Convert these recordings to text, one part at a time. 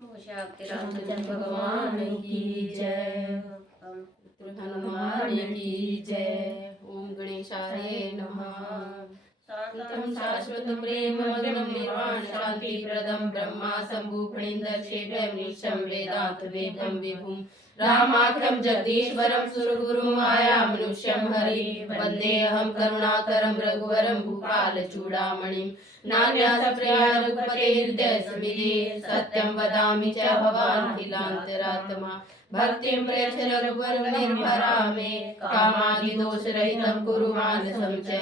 रामचंद्र भगवान की जय। हनुमान की जय। ओम गणेशाय नमः। शांतं शाश्वतं प्रेममगनं निर्वाण शान्तिप्रदं ब्रह्मा शम्भु फणीन्द्रसेव्यं निशं वेदांत वेदं विभुं रामाख्यं जगदीश्वरं सुरगुरुं मायामनुष्यं हरि वन्देऽहं करुणाकरं रघुवरं भूपालचूडामणिं नान्यासप्रिया रघुपते हृदयसमिधे सत्यं वदामि च भवानखिलान्तरात्मा भक्तिं प्रयच्छ रघुवर निर्भरा मे कामादिदोषरहितं कुरु मानसं च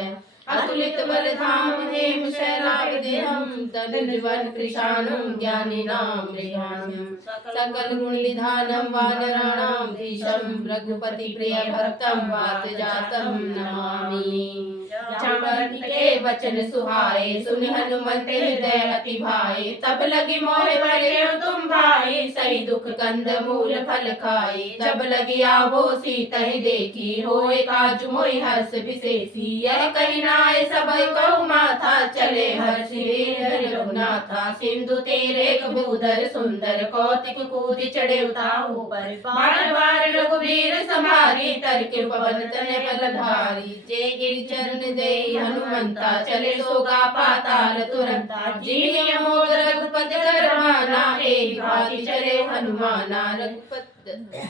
अतुलित बलधाम हेम शैलाभिदेहं तनुज्वल कृशानं ज्ञानिनां मृहानं सकल गुण निधानं वानराणां धीशं रघुपति प्रिय भक्तं वात जातं नमामि। जामवंत के वचन सुहाए सुनि हनुमत हृदय अति भाए तब लगी मोहि बरयो तुम भाई सही दुख कंद मूल फल खाई जब लगी आवो सीतहि देखी होए काज मोहि हर्ष विशेषी यह कही नाय सबई कहु माथा चले हर्षि रघुनाथा सिंधु तेरे कबूधर सुंदर कौतिक कूदि चढ़े उताहु पर बार बार रघुवीर समारी तरके पवन तनय बलधारी जय गिरि चरण दे हनुमंता चले सोगा पाताल तुरंता जीव मोद रघुपति करवाना एक भांति चले हनुमाना रघुपति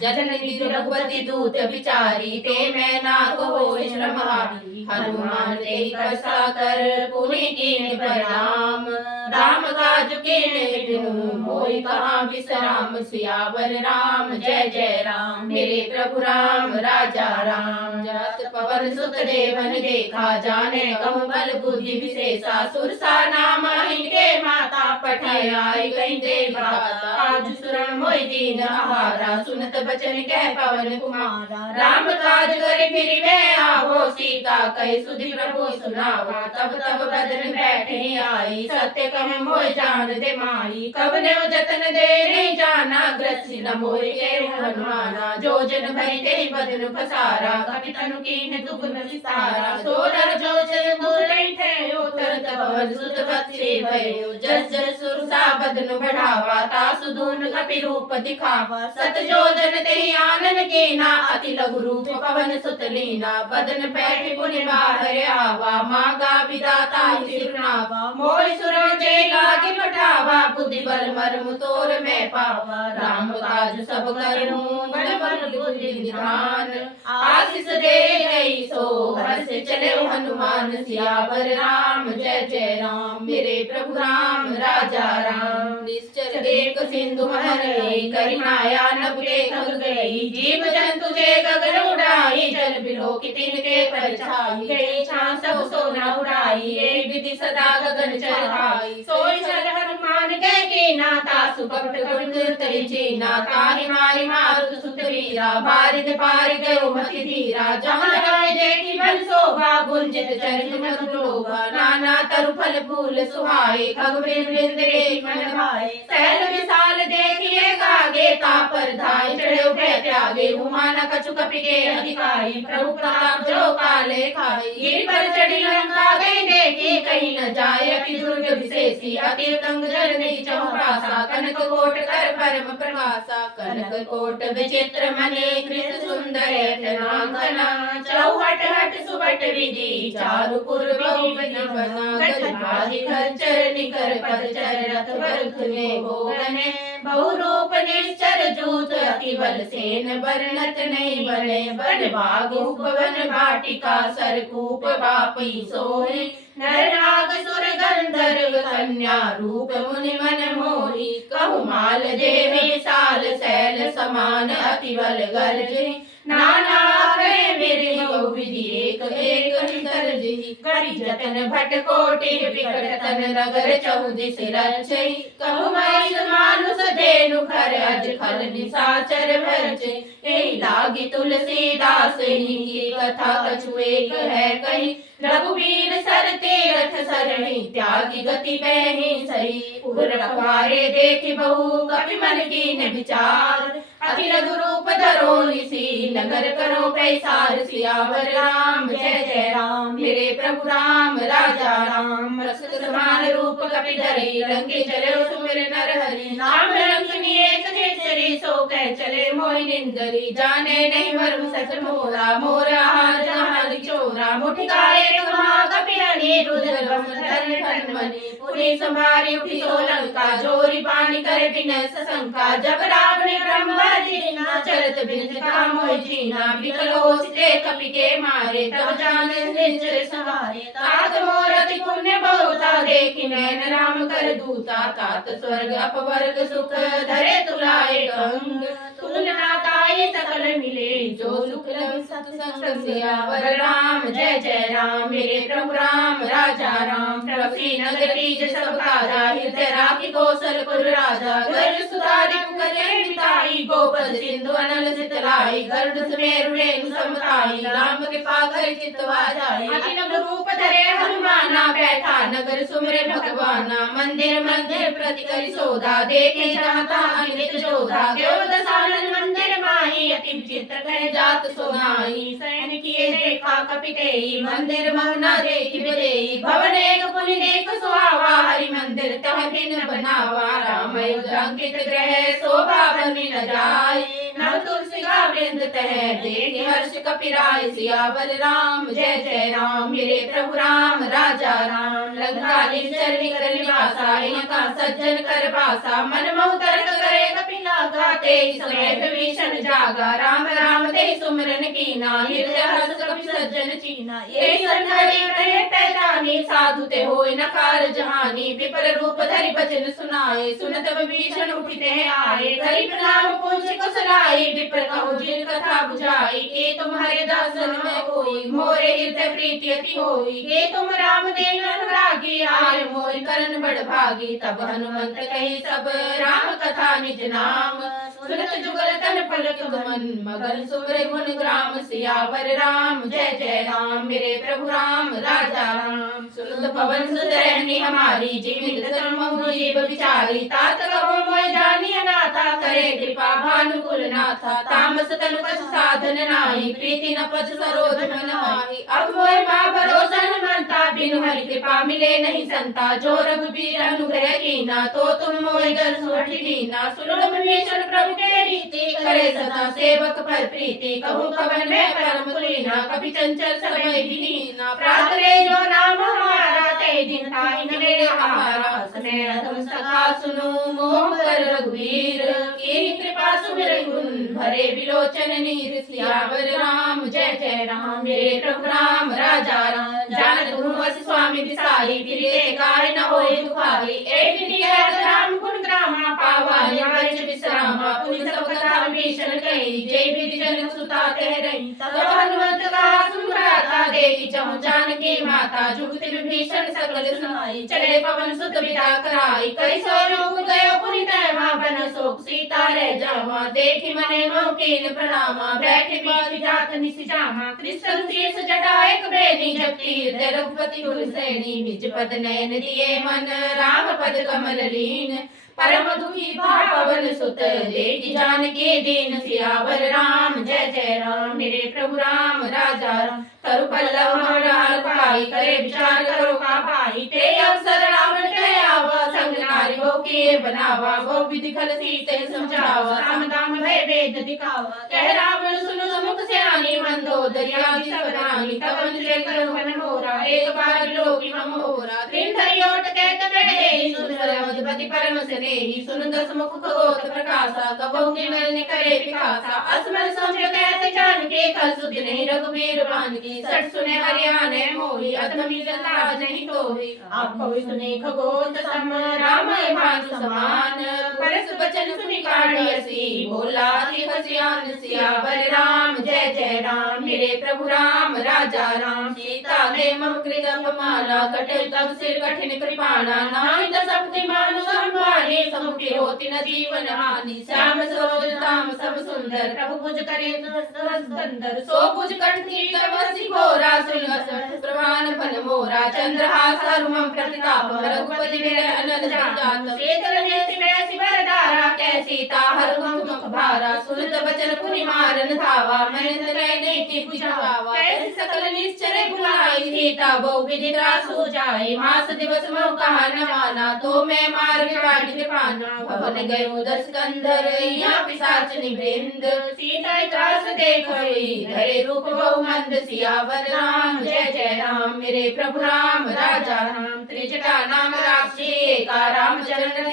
जननी रघुपति दूत विचारी ते मैं ना को श्रम हारी हनुमान ते कसा कर पुनि कीन प्रणाम राम काज कीन बिनु मोहि कहाँ विश्राम सियावर राम जय जय राम मेरे प्रभु राम राजा राम जत पवन सुत देवन देखा जाने कहूँ बल बुद्धि विशेषा सुरसा नाम इनके माता पठाई आई कहीं देव आज सुरण मोहि दीन आहारा सुनत बचन कह पवन कुमारा राम काज करे फिर मैं आवो सीता कही सुधि प्रभु सुनाओ तब तब बदन बैठे आई सत्य कह मोहि जान दे माई कब ने जतन दे नहीं जाना ग्रसी न मोहि के हनुमाना जो जन भई ते बदन पसारा कपि तनु कीन दुगुन विस्तारा सोरर जो जन बोले थे उतर पवन सुत बत्से भयो जस जस सुरसा बदन बढ़ावा तासु दून कपि रूप दिखावा सत जो जन ते आनन कीना अति लघु रूप पवन सुत लीना बदन बैठ पुनि बाहर आवा मागा विदाता सिरनावा मोहि सुरण जे लागे पठावा बुद्धि बल मर्म तोर मैं पावा राम काज सब करूं बल बल बुद्धि निधान आशीष दे गई सो हर्ष चले हनुमान सियावर राम जय जय राम मेरे प्रभु राम राजा राम निश्चर एक सिंधु महरई करिनाया नभ के खग गई जीव जंतु जे गगन उड़ाई जल बिलो की तिनके परछाई गई छां सब सोना उड़ाई एक विधि सदा गगन चढ़ाई सोई सर हनुमान के कीना तासु कपट कपट तरी चीना ताहि मारी मारुत सुत वीरा बारिद पार गयो मति धीरा जहाँ लगाए देखी बल शोभा गुंजित चरित मधुर लोभा नाना तरु फल फूल सुहाए खग बिंद बिंद रे मन भाए सहल विशाल देखिए कागे तापर धाय चढ़े उभय त्यागे उमाना कछु कपि के अधिकारी प्रभु प्रताप जो काले खाई गिर पर चढ़ी लंका गई देखी कहीं न जाय अति दुर्ग विशेषी अति तंग जल नहीं चौरासा कनक कोट कर परम प्रकाशा कनक कोट विचित्र मणि कृत सुंदर रत्नांगना चौहट हट सुबट विधि चारु पूर्व बहुविधि बना गजभाजी खच्चर निकर पदचर रथ भरत में भोगने बहुरूप निश्चर जूत अति बल सेन बरनत नहीं बने बन भाग उपवन वाटिका सरकूप बापी सोहि नर नाग सुर गंधर्व कन्या रूप मुनि मन मोहि कहु माल देवी साल सैल समान अति बल गर्जि नाना करे मेरे विधि एक एक तरजि करि जतन भट कोटि विकट तन नगर चौदिस रचै कहु मई मानुष धेनु खर अज खल निशाचर भरचै एहि लागी तुलसीदास ही कथा कछु एक है कही रघुवीर सर तीरथ सरणी त्यागी गति बहि सही उर रखवारे देखि बहु कपि मन कीन विचार अति लघु रूप धरो निसी नगर करो प्रसार सियावर राम जय जय राम मेरे प्रभु राम राजा राम रस समान रूप कपि धरि लंके चले सुमिर नर हरि नाम लंकनी एक नेचरी सो कह चले मोहि निंदरी जाने नहीं मरु सच मोरा मोरा हार जहान चोरा मुठिका एक महाकपि हरि रुद्र धन ठन मनि पुनि संभारी उठी सोलंका जोरी पानी करे बिन सशंका जब रावण ब्रह्मा दीना चलत बिन चिता मोहि जीना विकल होसिते कपि के मारे तब जाने निश्चर सहारे तात मोर अति पुण्य बहुता देखि नैन राम कर दूता तात स्वर्ग अपवर्ग सुख धरे तुलाए अंग तुलना ताई सकल मिले जो सुख लब सत्संग सियावर राम जय जय राम मेरे प्रभु राम राजा राम प्रभु नगर कीज सब काजा हृदय राखी कौशलपुर राजा गर्भ सुधारि करे मिताई गोपद सिंधु अनल सितलाई गरुड़ सुमेरु रेणु समताई राम कृपा कर चितवा जाई अति नव रूप धरे हनुमाना बैठा नगर सुमरे भगवाना मंदिर मंदिर प्रति करि सोधा देखे जाता अनित जोधा देव दसानन मंदिर माही अति विचित्र कह जात सोनाई सैन किए देखा कपितेई मंदिर मौना देखि बिदेई भवन एक पुनि देख सुहावा हरि मंदिर तह बिन बनावा राम अंकित ग्रह शोभा बनी न जाय नव तुलसी का वृंद तह देख हर्ष कपिराय सियावर राम जय जय राम मेरे प्रभु राम राजा राम लंका निश्चर निकर निवासा इनका सज्जन कर बासा मन मोह तर्क करे कपि लागा ते समय विभीषण जागा राम राम ते सुमिरन कीना हृदय हर्ष कपि सज्जन चीना ये संहरि करे पहचानी साधु ते होय नकार जहानी विपर रूप धरि बचन सुनाए सुनत विभीषण उठिते आए करि प्रणाम पूछ कुशलाई विपर कहु जिन कथा बुझाई के तुम्हारे दासन में कोई मोरे हृदय प्रीति अति होई के तुम राम देन अनुरागी आय मोहि करण बड़ भागी तब हनुमंत कही सब राम कथा निज नाम सुनत जुगल तन पलक मन मगन सुमरे गुण ग्राम सियावर राम जय जय राम मेरे प्रभु राम राजा राम सुनत पवन सुत रहनी हमारी जीवित सर्वमहु जीव विचारी तात कहो मोहि जानी अनाथा करे कृपा भानुकुल नाथा तामस तनु कछ साधन नाही प्रीति न पद सरोज मन माही अब मोहि मा भरोसा हनुमंता बिनु हरि कृपा मिले नहीं संता जो रघुबीर अनुग्रह कीना तो तुम मोहि दर सुठी दीना सुनो विभीषण प्रभु के रीति करे सदा सेवक पर प्रीति कहूँ कवन में परम तुलीना कभी चंचल समय दीना प्रात ले जो नाम हमारा ते दिन ताहि न मेरे हमारा समय अधम सखा सुनो मोह कर रघुवीर की कृपा सुमिर गुण भरे विलोचन नीर सियावर राम जय जय राम मेरे प्रभु राम राजा राम जानत हूँ अस स्वामी विसारी फिरे काय न होए दुखारी एक विधि है राम गुण ग्रामा पावा याच विश्रामा पुनि सब कथा विभीषण कही जय विधि जन सुता कह रही तब हनुमंत कहा सुन भ्राता देवी चहु जानकी माता जुगति विभीषण सकल सुनाई चले पवन सुत विदा कराई कई सौ लोग गयो पुनि तैवा बन शोक सीता रह जावा देखि मने मोह कीन प्रणामा बैठे बीच जात निसि जामा कृष्ण शीर्ष जटा एक बेनी जपति हृदय रघुपति कुल सैनी निज पद नयन दिए मन राम पद कमल लीन परम दुखी भाव पवन सुत देखि जानकी दीन सियावर राम जय जय राम मेरे प्रभु राम राजा राम तरु पल्लव मनोहर पाई करे विचार करो का पाई ते अवसर रावण कह आवा संग नारी वो किए बनावा वो विधि खल सीते समझावा राम दाम भय वेद दिखावा कह रावण सुनो समुख से आनी मंदोदरी आदि सब रानी तब अनुजय करो मन मोरा एक बार लोकी मम होरा तीन धरियोट कहत बैठे सुंदर अवधपति परम स्नेही सुन दस मुख खगोत प्रकाशा कबहु निर्मल ने करे पिकासा असमन समझ कहते जानकी कल सुध नहीं रघुवीर बान की सट सुने हरियाणे मोही अधमी राज नहीं तोही आपको सुने खगोत सम राम भानु समान परस बचन सुनि काढ़ी असी बोला कि हसियान सियावर राम जय जय राम मेरे प्रभु राम राजा राम सीता ने मम कृत अपमाना कटे तब सिर कठिन कृपाणा नाहि दशपति मानु संभाले समुखे होति न जीवन हानि श्याम सरोज धाम सब सुंदर प्रभु भुज करे सुंदर सो भुज कंठी करवसी घोरा सुलसठ प्रवान फल मोरा चंद्रहास रुमम प्रतिताप रघुपति मेरे अनल जात शेखर नेति में शिवरदार तारा कै सीता हर दुख भारा सुनत बचन पुनि मारन धावा मन नहीं की बुझावा कैसे सकल निश्चर बुलाई सीता बहु विधि त्रासु जाए मास दिवस मोह कहा न माना तो मैं मार्ग वाणिज्य पाना भवन गयो दस कंधर यहाँ पिशाच निवृंद सीता त्रास देख धरे रूप बहु मंद सियावर राम जय जय राम मेरे प्रभु राम राजा राम त्रिजटा नाम राक्षी एका रामचंद्र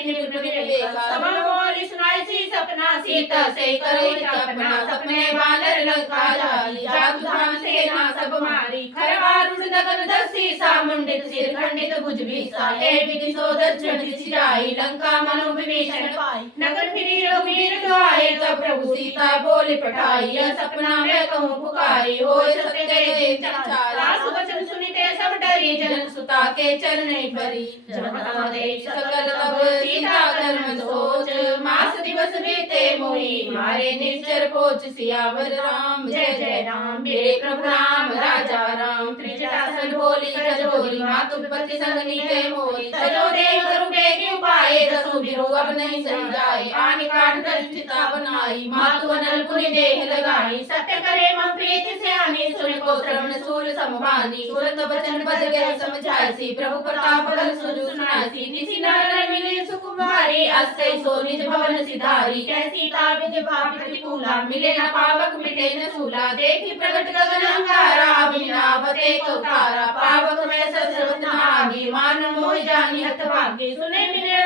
सब बोली सुनाई सी सपना सीता से करो अपना सपने वानर लंका जाई जादू धाम से ना सब मारी खरवारुण नगर दसी सामुंडित सिर खंडित भुज भीसा हे विधि सोदर झंडित चिराई लंका मनु विभीषण पाई नगर फिरी रघुवीर दुआए तब प्रभु सीता बोली पठाई यह सपना मैं कहूँ पुकारी होय सत्य गए चमत्कार वचन सुनिते सब डरी जन सुता के चरण परी सकल तब सीता धर्म सोच मास दिवस बीते मोही मारे निश्चर पोच सियावर राम जय जय राम मेरे प्रभु राम राजा राम त्रिजटासन बोली कजोरी मातु पति संग नीते मोरी सजो देव करु बेगी उपाय दसु बिरु अब नहीं सही जाए आनि काट दृष्टिता बनाई मातु अनल पुनि देह लगाई सत्य करे मम प्रीति से आनी सुन को श्रवण सूर समभानी सुरत वचन बद गए समझासी प्रभु प्रताप बल सुजु सुनासी निसि नर मिले सुकुमारी अस्तै सो निज भवन सिधारी कै सीता विधि भाव प्रतिकूला मिले न पावक मिटे न सूला देखी प्रगट गगन अंगारा अभिनावते कौतारा पावक में ससरवत नागी मान मोह जानी हत भागी सुने मिले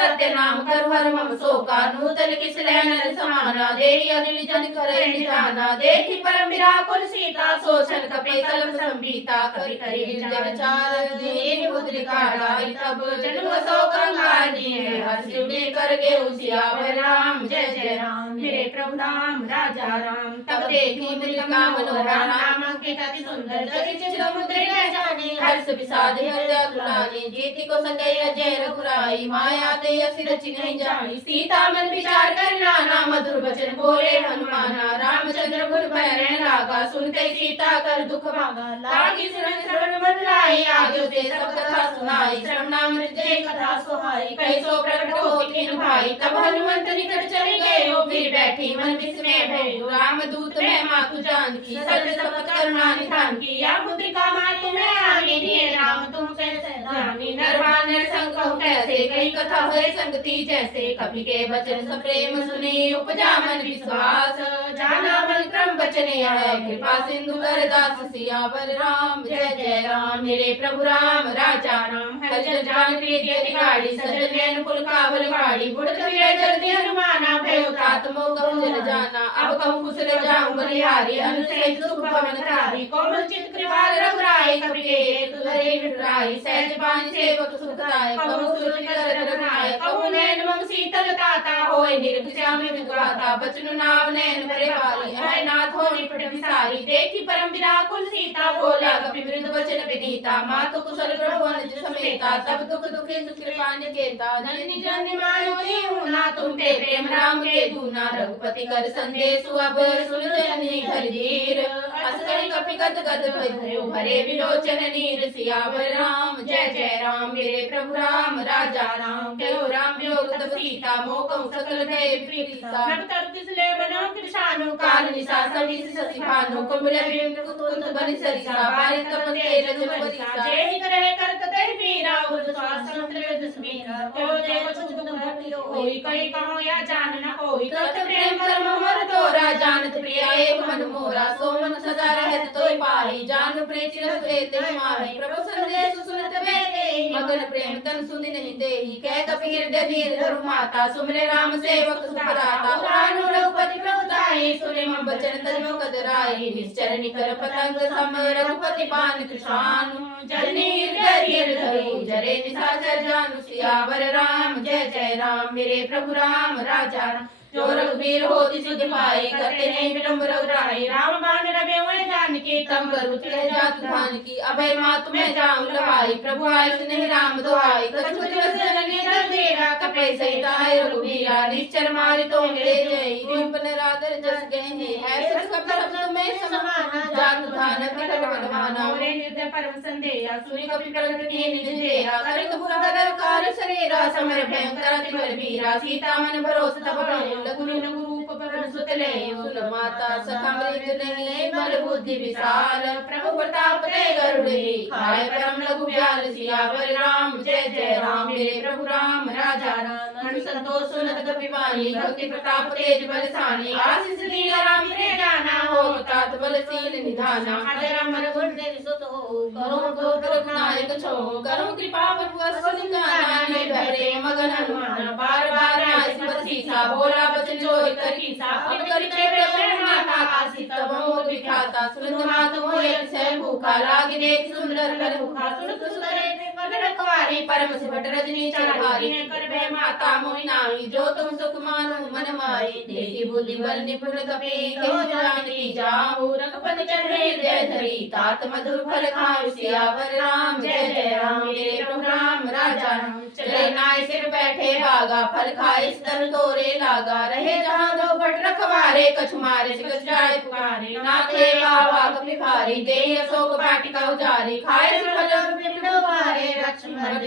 सत्य नाम कर हर मम शोका नूतन किस लहन समाना देहि अनिल जन करे निधाना देखी परम विराकुल सीता सोचन कपे कलम संबीता करि करि विचार देहि मुद्रिका डाई तब जन्म शोक अंगार दिए हर शिवने कर गे सियावर राम जय जय राम मेरे प्रभु राम राजा राम तब देखी मुद्रिका मनोहरा नाम अंकित अति सुंदर जगि चित्र मुद्रिका जाने हर्ष विषाद हृदय कुलानी जीति को संगय जय रघुराई माया ते असि रचि नहीं जाई सीता मन विचार कर नाना मधुर वचन बोले हनुमाना रामचंद्र गुण पैरण लागा सुनते सीता कर दुख भागा लागी सुरन श्रवण मन लाई आगे ते सब कथा सुनाई श्रवणामृत जय कथा सुहाई कैसो प्रकट हो किन भाई तब हनुमंत निकट चले गए फिर बैठी मन विस्मय भयो राम दूत मैं मातु जानकी सत्य शपथ करुणा निधान की या मुद्रिका मातु मैं आगे दिए राम तुम कैसे जानी नरवानर संकहु कैसे कई कथा हुए संगति जैसे कपि के वचन सब प्रेम सुनी उपजा मन विश्वास जाना मन क्रम वचने है कृपा सिंधु कर दास सियावर राम जय जय राम मेरे प्रभु राम राजा राम हरिजन जान प्रीति अधिकारी सजन नैन कुल कावल गाड़ी बुढ़त विरय जल्दी हनुमाना भयो तात मोह कहूँ जन जाना अब कहूँ कुशल जाऊँ बलिहारी अनुसहित सुख भवन धारी कोमल चित कृपाल रघुराई कपि के तुझे विठुराई सहज बानी सेवक सुखदाय कहूँ सुरति कर रघुराई कहूँ नैन मम शीतल ताता होय निर्भय में विद्वाता बचनु नाम नैन भरे वाली है नाथ हो निपट विसारी देखी परम विराकुल सीता बोला कपि मृदु वचन विनीता मातु कुशल प्रभु अनुज समेता तब दुख दुखे सुख कृपा निकेता जननी जन मायो हूँ ना तुम पे प्रेम राम के दूना रघुपति कर संदेश अब सुन जननी घर धीर असकल कपि गद गद भयो भरे विलोचन नीर सियावर राम जय जय राम मेरे प्रभु राम राजा राम कहो राम योग तब सीता मोकम सकल भय प्रीता नभ तरु किसले बनो कृषानु काल निसा सभी ससी भानु कुंभल बिंद कुंत बनि सरिसा बारित तप तेज जपरिसा जय करे करत ते मीरा उद स्वासन त्रिविध समीरा कहो देव सुख भक्ति होई कई कहो या जान न होई कृत प्रेम कर्म मर तोरा जानत प्रिया एक मन मोरा सो मन सदा रहत तोय पाई जान प्रीति रस लेते माही प्रभु संदेश सुनत बेते मगन प्रेम तन सुनि नहीं देही कह कपि हृदय धीर धरु माता सुमरे राम सेवक सुखदाता पुरानु रघुपति प्रभुताई सुने मम बचन तजो कदराई निश्चर निकर पतंग सम रघुपति बान कृषानु जननी हृदय धरु जरे निशाचर जानु सियावर राम जय जय राम मेरे प्रभु राम राजा राम जो रघुवीर होति सिद्धि पाए करते नहीं विलंब रघुराई राम बाण रवे हुए जान जानकी तम पर उतरे जात धान की अभय माँ तुम्हें जाऊं लवाई प्रभु आय सुने राम दुआई कछु दिवस जननी दर देगा कपे सहित आए रघुबीरा निश्चर मारि तो मिले जय दीप नरादर जस गए है सुख कप शब्द में समाना जात धान तिकट बलवाना मोरे हृदय परम संदेह सुनि कपि प्रगट के निज तेरा करिक पुरंदर कार शरीरा समर भयंकर अति बलबीरा सीता मन भरोस तब बहुल गुरु रूप परम सुतले सुन माता सखा मृग नहीं बल बुद्धि विशाल प्रभु प्रताप ते गरुड़े खाए परम लघु ब्याल सियावर राम जय जय राम मेरे प्रभु राम राजा राम मनु संतोष सुनत कपिवानी भक्ति प्रताप तेज बलशानी आशीष दिया राम मेरे जाना हो तात बलशील निधाना आदर मन गुण सुत हो करो गोत्र नायक छो करो कृपा प्रभु निधाना निर्भय मगन हनुमान बार बार आए सिमत सीसा बोला बचन जो कर कीसा अब करके प्रेम माता आसी तब मोर विख्याता सुनत मात मोय अतिशय भूखा लागे देख सुंदर कर भूखा सुनत सुंदर मन रखवारी परम सिमट रजनी चरहारी कर भय माता मोहि नाई जो तुम सुख मानो मन माई देखी बुद्धि बल निपुण कपि कहो जानकी जाहु रघुपति चढ़े हृदय धरी तात मधुर फल खाऊ सियावर राम जय जय राम मेरे प्रभु राम राजा राम चले नाय सिर बैठे बागा फल खाए स्तर तोरे लागा रहे जहाँ दो भट रखवारे कछु मारे कछु जाए पुकारे नाथे बाबा कपि भारी देह अशोक वाटिका उजारी खाए फल विपड़वारे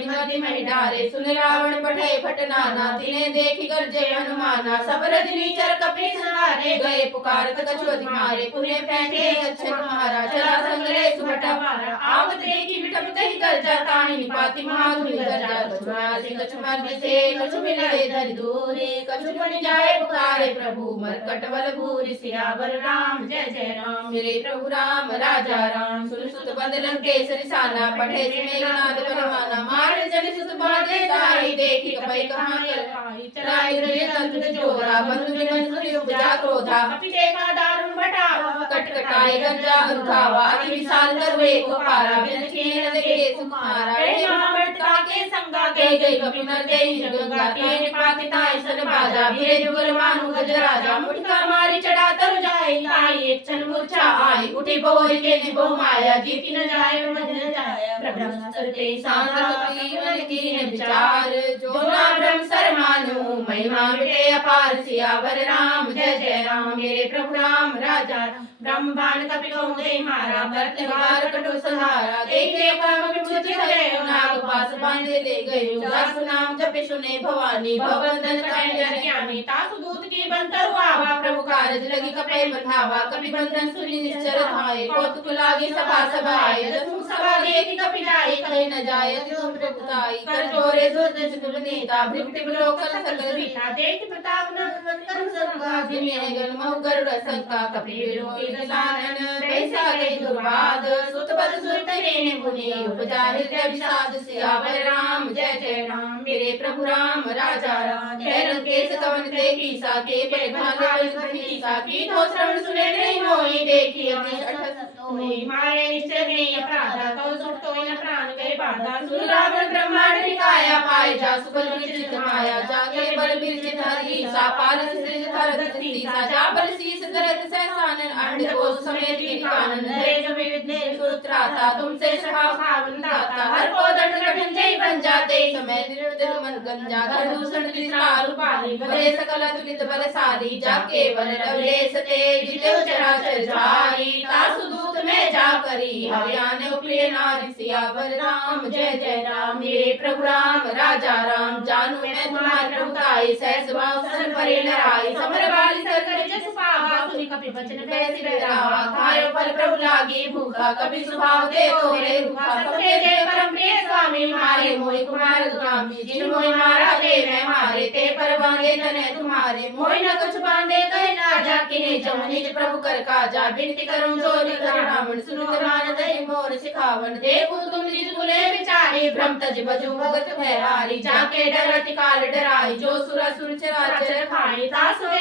मति महि डारे सुन रावण पठे फटनाना दिने देखी गर्जे हनुमाना सब रजनी चर कपि सवारे गए पुकारत कछु अति मारे पुने फेंके अच्छे तुम्हारा चला संग्रह सुभटा मारा आवत देखी बिटप कही गर्जा ताहि निपाति महाधुनि गर्जा कछु मारे कछु मर्द से कछु मिले धरि दूरे कछु बन जाए पुकारे प्रभु मरकट बल भूरि सियावर राम जय जय राम मेरे प्रभु राम राजा राम सुन सुत बंद लंकेसरि साना पठे मेघनाद बलवाना मार जन सुत बाधे ताई देखी कपै कहां कर चराई रहे तंत्र जोरा बंधु जन सुनि उपजा क्रोधा कपि देखा दारुण बटावा कटकटाई गंजा रुखावा अति विशाल करवे को पारा बिन खेन लगे सुमारा रे महाबड़ता के संगा गई गई कपि नर देहि गंगा के निपाति ताई सन बाजा भीरे जुगल मानु गजराजा मुटका मारी चढ़ा तर जाए ताई एक क्षण मूर्छा आई उठी बोरी के बहु माया जीती न जाए मन न जाया ब्रह्मस्त्र ते सांसा कपि मन कीन विचार जो ना ब्रह्म सर मानु महिमा मिटे अपार सियावर राम जय जय राम मेरे प्रभु राम राजा राम ब्रह्म बाण कपि गौंदे मारा भरत वार कटु सहारा देखे काम विमुच करे नाग पास बांधे ले गए दास नाम जपे सुने भवानी भवबंधन काटे ज्ञानी तासु दूत की बंतर आवा प्रभु कारज लगी कपे बंधावा कपि बंधन सुनि निश्चर धाये कौतुक लागे सभा सभाए जसु सभा देखी कपि जाए कहे न जाए तुम प्रभुताई कर जोरे दुर्द जुग नेता भृगुटि लोकल सकल बीता देख प्रताप न कर संगा जिमे गण महु गरुड़ संका कपि विलोकी दसानन पैसा गई दुर्वाद सुत बद सुरत ने मुनि उपजा हृदय विषाद सियावर राम जय जय राम मेरे प्रभु राम राजा राम जय लंकेश कवन ते कीसा के पर भाले बलि साकी तो श्रवण सुने नहीं होई देखी अति अठस होई मारे निश्चय नहीं अपराधा कौ सुख तो न प्राण गए बाधा सुन रावण ब्रह्मांड निकाया पाए जा सुबल विचित माया जाके बल बिरचित हरि सा पाल सृज धरत सीसा जा बल शीस धरत सहसानन अंड को समेत की कानन धरे जो विविधे सुत्राता तुमसे सखा भावन दाता हर को दंड कठिन जय बन जाते समय निर्दल मन गंजा घर दूषण विस्तार पाली भले सकल तुलित बल सारी जाके बल लवलेस तेज जिते चराचर जारी तासु दूत में जा करी हरियाणे प्रिय नारी सियावर राम जय जय राम मेरे प्रभु राम राजा राम जानू मैं तुम्हारे प्रभुताई सहस भाव सन परे लड़ाई समर बाली सर कर जस पावा सुनि कपि बचन पैसी बेरावा खायो फल प्रभु लागी भूखा कपि स्वभाव दे तोरे रूखा सबके दे परम प्रिय स्वामी मारे मोहि कुमार स्वामी जिन मोहि मारा दे मैं मारे ते पर बांधे तने तुम्हारे मोहि न कुछ बांधे कहे ना जा किने जम निज प्रभु कर काजा बिनती करूं जोरी कर रावण सुनु मान दहि मोर सिखावन देखो तुम निज कुले विचारी भ्रम तज बजु भगत भयहारी जाके डरति काल डराई जो सुरा सुर चराचर खाई तासु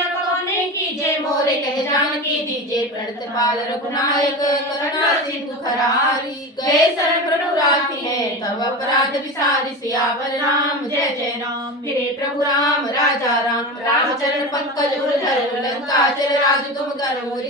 ने कीजे मोरे कह जानकी दीजे प्रणत पाल रघुनायक करुणा सिंधु खरारी गए शरण प्रभु राखी है तब अपराध विसारी सियावर राम जय जय राम मेरे प्रभु राम राजा राम रामचरण पंकज उर धर लंका निशाचर राज तुम करो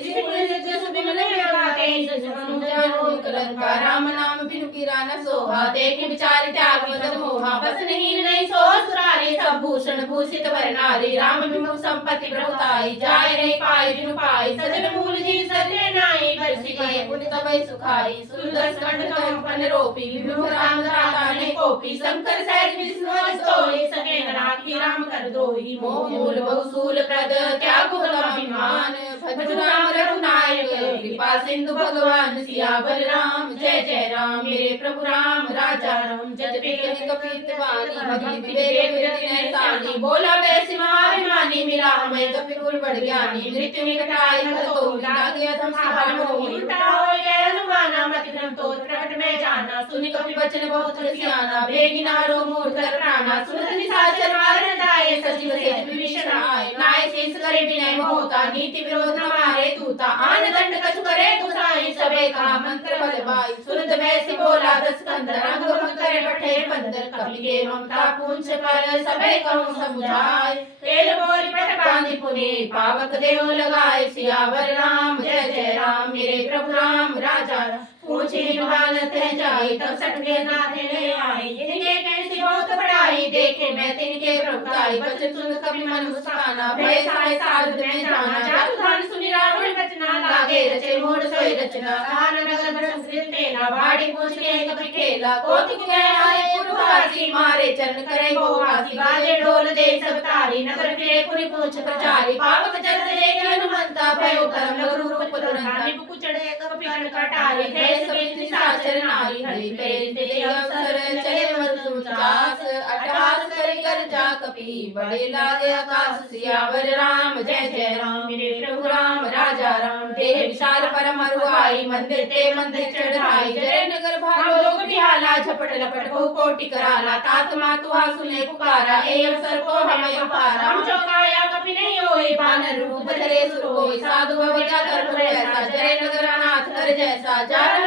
लंका राम नाम बिनु गिरा न सोहा देख विचार त्याग मद मोहा बस नहीं सो सुरारी सब भूषण भूषित वर नारी राम विमुख संपत्ति प्रभुताई जाय नहीं पाई बिनु पाई सजन मूल जीव सजने नाई बरसी गए पुण्य तबै सुखाई सुंदर कंठ तुम पन रोपी विमुख राम दाता ने कोपी शंकर सहज विष्णु सोई सके राखी राम कर दोई मोह मूल बहुसूल प्रद त्याग अभिमान भजु राम रघुनायक कृपा सिंधु भगवान सियावर राम जय राम मेरे प्रभु राम राजा राम जज बिगड़ कपीत वाणी भगि विवेक विरति नैसानी बोला वैसी महाभिमानी मिला हमें कपिकुल बढ़ ज्ञानी मृत्यु निकटाई हतो मिला गया धम सहार मोहि उल्टा हो गया अनुमाना मति भ्रम तो प्रकट में जाना सुनि कपि वचन बहुत सियाना बेगी नारो मूर्ख कर प्राणा सुनत निशाचर मारन दाए सजीव सेज विभीषण आए नाय शेष करे विनय होता नीति विरोध न मारे तूता आन दंड कछु करे तुसाई सबे कहा मंत्र बल बाई सुनत वैसी बोला दस कंदर अंग भंग करे पठे बंदर कपि के ममता पूंछ पर सबे कहूँ समुझाए तेल मोरी पट बांधि पुनि पावक देह लगाए सियावर राम जय राम मेरे प्रभु राम राजा पूछे निभानत है जाई तब सटके नाथे ले आई इनके कैसी बहुत बड़ाई देखे मैं तिनके प्रभुताई बचन सुन कभी मन मुस्काना भय साय साध में जाना जातु धान सुनि रावण रचना लागे रचे मोड़ सोई रचना कान नगर भ्रम तेला बाड़ी पूछ के कभी खेला कोटि के आए पुरवासी मारे चरण करे बहुवासी बाजे ढोल दे सब तारी नगर फिरे पुरी पूछ प्रचारी पावक जल देखे हनुमंता भयो परम लघु रूप तुरंता निपुक चढ़े कपि कण कटारी सभी साचर नारी हरि प्रेरित अवसर चले मधुचास अट्टहास करे कर जा कपि बड़े लागे आकाश सियावर राम जय राम मेरे प्रभु राम राजा राम देह विशाल परम अरुआई मंदिर ते मंदिर चढ़ाई जय नगर भालो लोग बिहाला झपट लपट बहु कोटि कराला तात मातु सुने पुकारा ए अवसर को हमें उपारा हम चौकाया कपि नहीं होई बानर रूप धरे सुर होई साधु भवजा कर ऐसा जय नगर अनाथ कर जैसा जार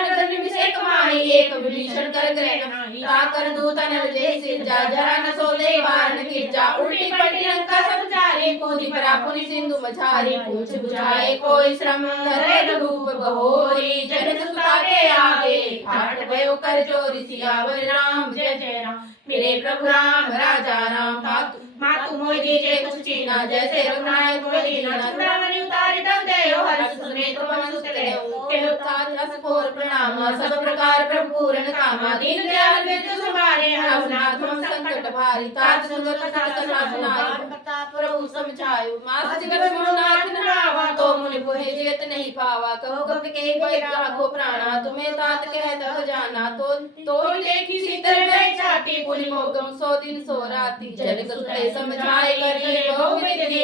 अभिषेक माही एक विभीषण कर ग्रह नाही ताकर दूत नर जय सिर जा जरा न सोले वारण गिरजा उल्टी पलटी लंका सब जारे कूदी परा पुनि सिंधु मझारी पूछ बुझाए कोई श्रम धरे रूप बहोरी जगत सुता के आगे ठाट भयो कर जोरी सियावर राम जय राम मेरे प्रभु राम राजा राम मातु मोहि दीजे कुछ चीना जैसे रघुनायक मोहि दीना चूड़ामणि उतारी तब देयो हर्ष सुने तो मन सुते केहो तात रस घोर प्रणाम सब प्रकार प्रभु पूर्ण कामा दीन दयाल विद्यु सुमारे हरनाथ हम संकट भारी तात सुनत कथा सुनाई प्रताप प्रभु समझायो मास जगत नाथ नावा तो मुनि पुहे जेत नहीं पावा कहो कपि के कोई राखो प्राणा तुम्हें तात कहत जाना तो देखी शीतल में छाती पुनि मोगम सो दिन सो राती जन सुते समझाए करी बहु विधि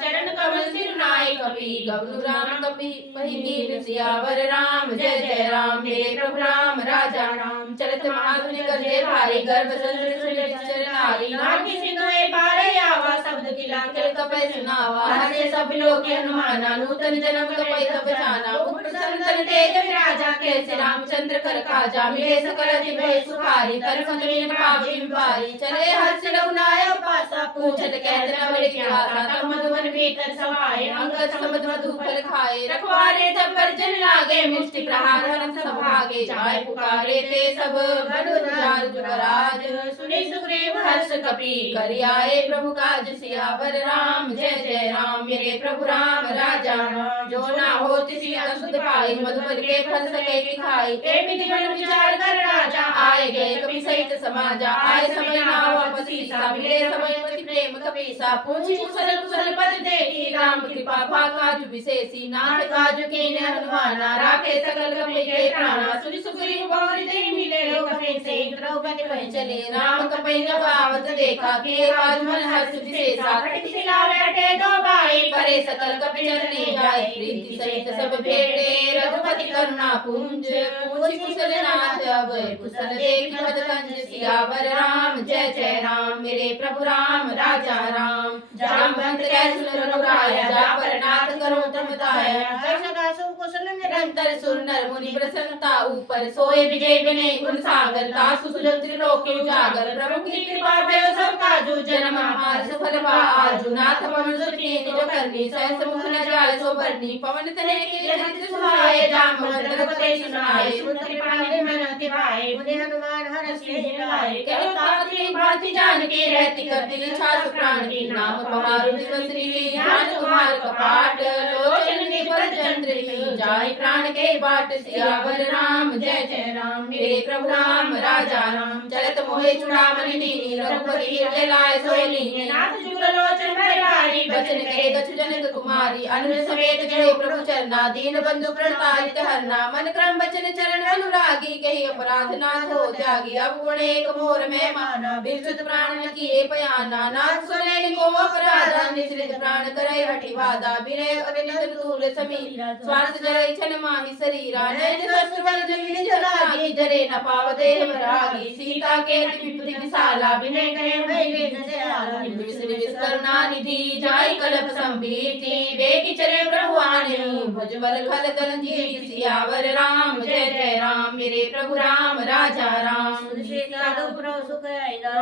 चरण कमल सिर नाय कपि गबनु राम कपि पहिनील सियावर राम जय राम मेरे प्रभु राम राजा राम चलत महाधुनि गजे भारी गर्भ चंद्र सुनि चरनारी नागी सिंधु ए पारे आवा शब्द किला के कपे सुनावा हरे सब लोग हनुमाना नूतन जन्म कपे सब जाना उठ संतन तेज राजा कैसे रामचंद्र कर काजा मिले सकल जिभे सुखारी तरफत मीन पावी बारी चले हर्ष रघुनायक पासा पूछत कहत न बड़े क्या तब मधुवन भीतर समाये अंगद समद मधु फल खाए रखवारे सब वर्जन लागे मुष्टि प्रहार हरन सब भागे जाय पुकारे ते सब बड़ुजार जुगराज सुनि सुग्रीव हर्ष कपि करि आए प्रभु काज सियावर राम जय राम मेरे प्रभु राम राजा राम जो ना होति सीता सुध पाई मधुवन के फल सके की खाई ए विधि मन विचार कर राजा आए गए कपि सहित समाजा आए समय ना वापस सीता मिले समय पति प्रेम कपीसा पूछी कुशल पद देखी राम कृपा काज विशेषी नाथ काज कीन हनुमाना राखे सकल कपि के प्राणा सुनि सुग्रीव बहुरि देहि मिले कपि से द्रौपदी वह चले राम कपि जबावत देखा के काज मन हर्ष विशेषा घटित सिला बैठे दो भाई करे सकल कपि चरने जाए प्रीति सहित सब भेटे रघुपति करुणा पुंज पूछी कुशल नाथ अब कुशल देखि पद कंज सियावर राम जय जय राम मेरे प्रभु राम राजा राम। जामवंत कै सुन रघुराया जा पर नाथ करो तुम दाया। सदा कुशल निरंतर सुर नर मुनि प्रसन्नता ऊपर सोए विजय विनय गुण सागर तासु सुजन त्रिलोक उजागर। प्रभु की कृपा भयो सब काजु जन्म हमार सफल बा आजु। नाथ पवन सुत कीन्हि जो करनी सहस मुख न जाय सो बरनी। पवन तनय के चरित्र सुहाए जामवंत रघुपति सुनाए। सुन कृपा निर्मल तिवाए मुनि हनुमान हरष लाए। कहो तात भांति जानकी रहती करती इच्छा सु प्राण की। नाम पहारु दिवस लीली ध्यान तुम्हार कपाट। लोचन निबर चंद्र जाय प्राण के बाट। सियावर राम जय जय राम मेरे प्रभु राम राजा राम। चलत मोहे चूड़ामणि दीनी रघुपति हृदय लाय सोई लीनी। नाथ जुगल लोचन भयहारी बचन कहे कछु जनक कुमारी। अनुज समेत गए प्रभु चरना दीन बंधु प्रणतारित हरना। मन क्रम बचन चरण अनुरागी कही अपराध नाथ हो त्यागी। अब गुण एक मोर में माना बिरजुत प्राण न किए पयाना। नाथ सुने को अपराधा निसृत प्राण करे हठि वादा। बिरह अविनित तूल समीरा स्वार्थ जय छन माहि शरीरा। नैन शस्त्र बल जमिन जलागी जरे न पाव देह रागी। सीता के अति विपति विशाला विनय कहे भय न दयाला। विष्णु करुणा निधि जाय कलप संभीति। बेकी चले प्रभु आने भुजबल खल दल जीत। सियावर राम जय जय राम मेरे प्रभु राम राजा राम।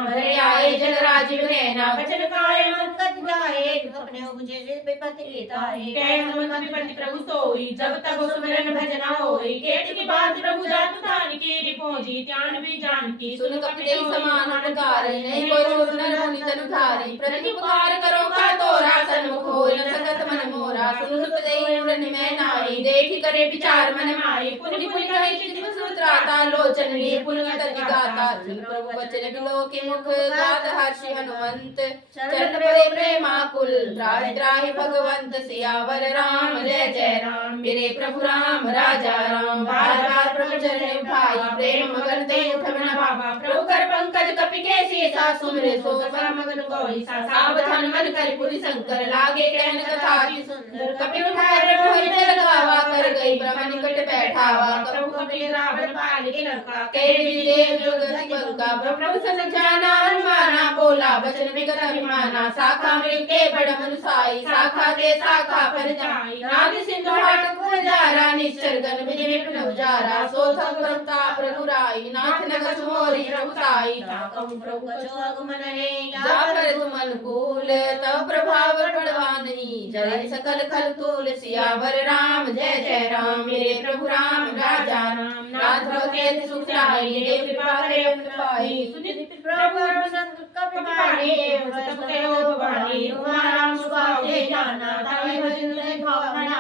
भरे आए जल राजीव नैना वचन काय मन कत जाए। अपने मुझे से विपत्ति लेताए। कह हनुमत विपत्ति प्रभु सोई जब तक सुमिरन भजना होई। केत की बात प्रभु जात तान की रिपोजी त्यान भी जान की। सुन कपि समान उपकार नहीं कोई सुनर मुनि तनु धारी। प्रति पुकार करो का तोरा सन्मुख होय न सकत मन मोरा। सुन सुख देहि उड़न में नाई देखि करे विचार मन माई। पुनि पुनि कहे चित सुत्राता लोचन ली पुनि तति गाता। सुन प्रभु वचन बिलो के मुख गात हर्षि हनुमंत। चरण परे प्रेमाकुल त्राहि त्राहि भगवंत। सियावर राम जय जय राम मेरे प्रभु राम राजा राम। बार बार प्रभु चरण उठाई प्रेम मगन ते उठब न भावा। प्रभु कर पंकज कपि के सीसा सुमिरे सो सफल मगन कोई सा। सावधान मन कर पुनि शंकर लागे कहन कथा की सुंदर। कपि उठाए प्रभु हृदय लगावा कर गई ब्रह्म निकट बैठावा। प्रभु कपि रावण पाल के लंका कह देव जगति बंका। प्रभु सन जाना हनुमाना बोला वचन विगत अभिमाना। शाखा मृग के बड़ मनुसाई शाखा ते शाखा पर जाई। नाग सिंधु हाट पुर जारा निश्चर गन विजय विपिन उजारा। सोथम प्रताप रघुराई नाथ न कछु मोरि प्रभु साई। ताकम प्रभु कछु अगमन है जा पर तुम अनुकूल। तब प्रभाव पड़वा नहीं जय सकल खल तूल। सियावर राम जय जय राम मेरे प्रभु राम राजा राम। नाथ भगत सुख साई देव कृपा करे पाई। सुनित प्रभु संत कपि पाने व्रत कयो भवानी। राम सुभावे जाना ताहि भजन ते भावना।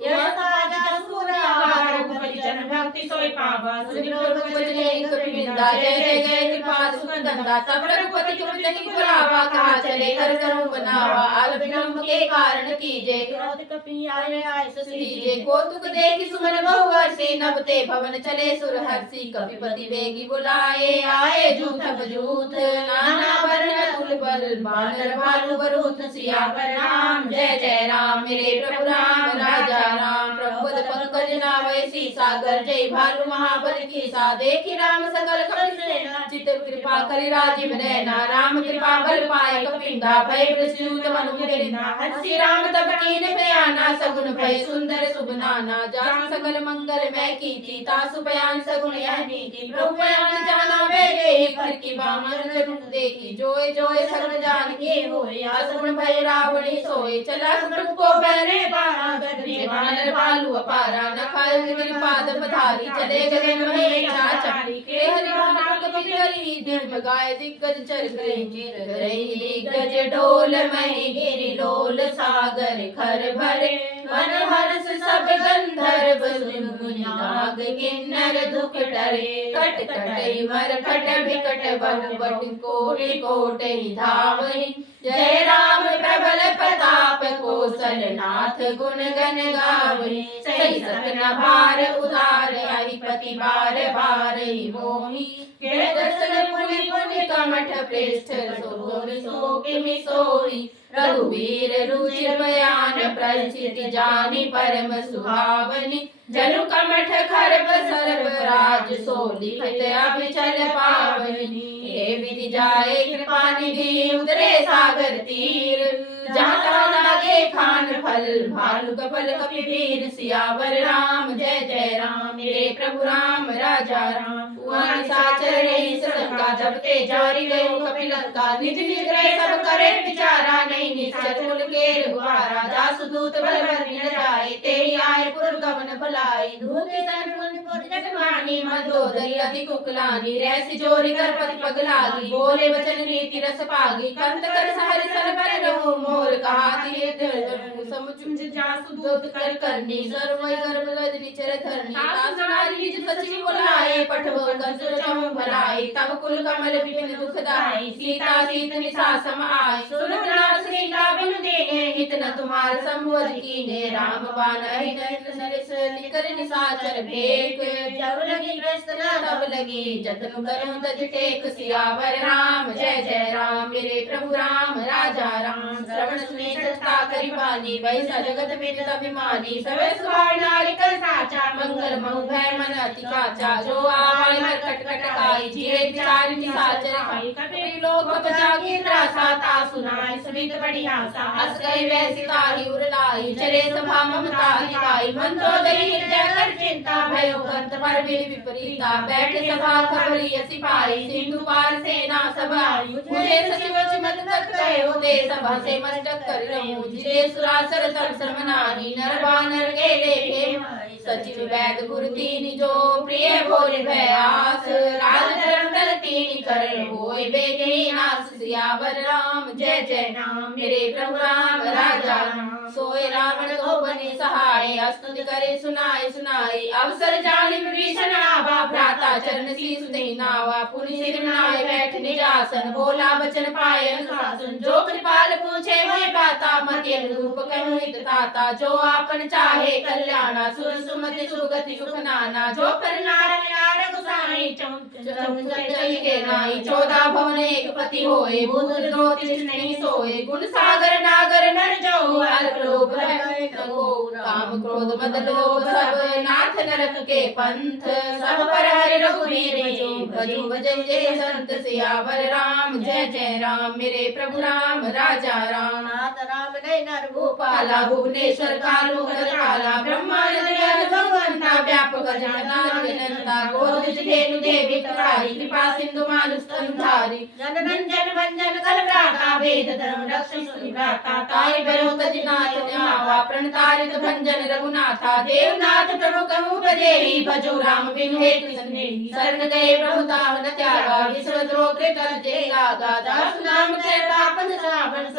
यह साजा सुरार रघुपति जन भक्ति सोई पावा। सुनि प्रभु वचने कपि विंदा जय जय जय कृपा सुगंधा। तब रघुपति कपि बुलावा कहा चले कर करूं बनावा। अल विलंब के कारण कीजे क्रोध कपि आए आए कीजे। कौतुक देखि सुमन बहुवर्षी नभ ते भवन चले सुर हर्षि। कपिपति वेगी बुलाए आए जूथ बजूथ। नाना वर्ण तुल बल बानर भालु बरूथ। सियावर राम जय जय राम मेरे प्रभु राम राजा राम। प्रभु पद पंकज नावै सीसा गर्जय भालु महाबल कीसा। देखि राम सकल कपि सेना चित कृपा करि राजीव नैना। राम कृपा बल पाए कपिंदा भय प्रसूत मनु मुरिंदा। हंसी राम तब कीन बयाना सगुन भय सुंदर शुभ नाना। जासु सकल मंगल मैं कीति तासु बयान सगुन यह नीति। प्रभु बयान जाना बेगे फर की बामन जरूर देखी। जोय जोय सगुन जान के होय असगुन भय रावणी सोय। चला प्रभु को बहरे बाणा गदरी बानर भालु अपारा। न खाए गिरिपाद पधारी चले गगन में चाचारी। के हरि भानु कपि करी दिन गाय दिग्गज चर गई। दिग्गज डोल मही गिरि लोल सागर खर भरे। मन हर्ष सब गंधर्व मुनि नाग किन्नर दुख डरे। कट कटई मरकट बिकट बहु बट कोटि कोटि धावहि। जय राम प्रबल प्रताप कौशल नाथ गुण गण गावहि। सही सकन भार उदार अधिपति बार बार मोहि। दर्शन पुनि पुनि कमठ पृष्ठ सोहि सो किमि सोई रघुवीर रुचिर बयान प्रचिति जानी परम सुहावनी जनु कमठ खरब सरब राज सो लिखित अभिचल पावनी हे विधि जाए कृपा निधि उतरे सागर तीर जहाँ तहाँ लागे खान फल भालु कपल कपिवीर सियावर राम जय जय राम मेरे प्रभु राम राजा राम वहाँ निशाचर रही सलंका जब ते जारी गयो कपिलंका निज निज ग्रह सब करे विचारा नहीं निश्चर कुल के रघुवारा दास दूत बल बरनी न जाए तेरी आए पुर गमन भलाई धूत सन पुन पुर जगमानी मंदोदरी अति कुकलानी रैसी जोरी कर पति पग लागी बोले वचन रीति रस पागी कंत कर सहर सल पर रहूं मोर कहा तीर समुच जासु दूत कर करनी सर्व गर्भ रजनी चर धरनी तासु नारी निज सचिव बुलाए पठवो कंसुर चहु भलाई तब कुल कमल विपिन दुखदाई सीता सीत निसा सम आय सुनत नाम सीता बिनु देने हित न तुम्हार संबोध कीने राम बाण अहिन नरेश निकर निसाचर भेक जब लगी ग्रस्त न तब लगी जतन करूं तज टेक सियावर राम जय जय राम मेरे प्रभु राम राजा राम श्रवण सुने सत्ता करि बानी वैसा जगत विदित अभिमानी सवे सुहार नारी कर साचा मंगल महु भय मन अति काचा जो आवाई हर कट कट काई जिए विचार निसाचर खाई कपि लोक बचागी त्रासा ता सुनाई सुनित बड़ी आशा हस गई वैसी ताही उरलाई चले सभा ममता दिखाई मन तो दई हृदय कर चिंता भयो कंत पर विपरीता बैठे सभा खबरी सिपाही सिंधु पार सेना सब आई मुझे सचिव मत कर कहो ते सभा से मस्तक कर रहूं जिते सुरासर तब समनाही नर बानर के लेखे सचिव वैद गुरु तीन जो प्रिय भोले भयास राज धर्म दल तीन कर होय बेगही नास सियावर राम जय जय राम मेरे प्रभु राम राजा राम सोए रावण को बने सहाय स्तुति करे सुनाए सुनाए अवसर जाने विभीषण आवा भ्राता चरण शीस नहीं नावा पुनि सिर नाय बैठ निजासन बोला वचन पाए अनुशासन जो कृपाल पूछे वही बाता मति रूप कहूँ हित ताता जो आपन चाहे कल्याणा सुर सुमति सुगति सुख नाना जो पर नारायण गुसाई चौंचल के नाई 14 भवन एक पति होए भूत दो तिष्ठ नहीं सोए गुण सागर नागर नर जो अल्प लोभ काम क्रोध मद लोभ सब नाथ नरक के पंथ सब पर हरि रघुवीर भजो भजन जय संत सियावर राम जय जय राम मेरे प्रभु राम राजा राम नाथ राम नहीं नर भूपाला भुवनेश्वर कालू काला ब्रह्मानंद भगवंता व्यापक जगन्नाथ गोविंद धेनु देवी कारी कृपा सिंधु मानुष संधारी जननंजन भंजन कल प्राता वेद धर्म रक्षण सुनिभ्राता ताई बरो तजनाथ न्यावा प्रणतारित भंजन रघुनाथा देवनाथ प्रभु कहूँ बदेही भजो राम बिनु हेतु सनेही शरण गए प्रभु तावन त्यागा विश्व द्रोह कृत जय लागा दास नाम के पापन श्रावण